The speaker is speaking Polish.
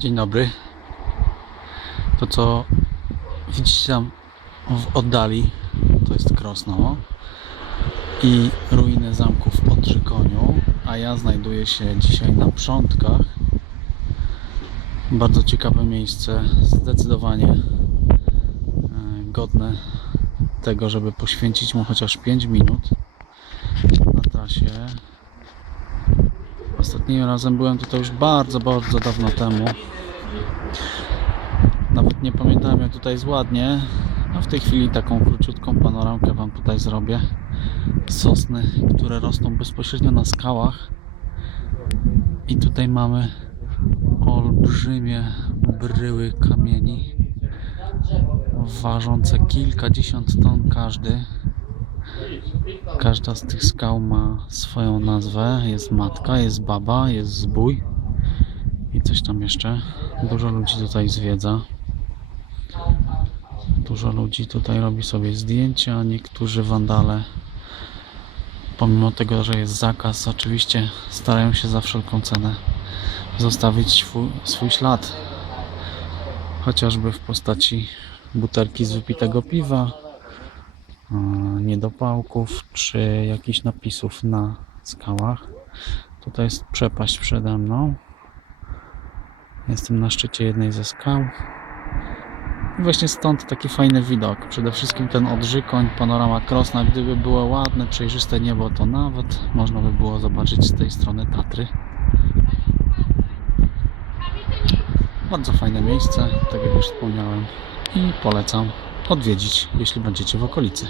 Dzień dobry. To co widzicie tam w oddali to jest Krosno i ruiny zamków pod Żykoniu, a ja znajduję się dzisiaj na Przątkach. Bardzo ciekawe miejsce, zdecydowanie e, godne tego, żeby poświęcić mu chociaż 5 minut na trasie. Ostatnim razem byłem tutaj już bardzo, bardzo dawno temu. Nawet nie pamiętałem jak tutaj jest ładnie. A w tej chwili taką króciutką panoramkę Wam tutaj zrobię. Sosny, które rosną bezpośrednio na skałach. I tutaj mamy olbrzymie bryły kamieni ważące kilkadziesiąt ton każdy. Każda z tych skał ma swoją nazwę. Jest matka, jest baba, jest zbój i coś tam jeszcze. Dużo ludzi tutaj zwiedza. Dużo ludzi tutaj robi sobie zdjęcia. Niektórzy wandale, pomimo tego, że jest zakaz, oczywiście starają się za wszelką cenę zostawić swój, swój ślad. Chociażby w postaci butelki z wypitego piwa, niedopałków czy jakichś napisów na skałach. Tutaj jest przepaść przede mną. Jestem na szczycie jednej ze skał. I właśnie stąd taki fajny widok. Przede wszystkim ten odżykoń, panorama Krosna. Gdyby było ładne, przejrzyste niebo, to nawet można by było zobaczyć z tej strony Tatry. Bardzo fajne miejsce, tak jak już wspomniałem. I polecam odwiedzić, jeśli będziecie w okolicy.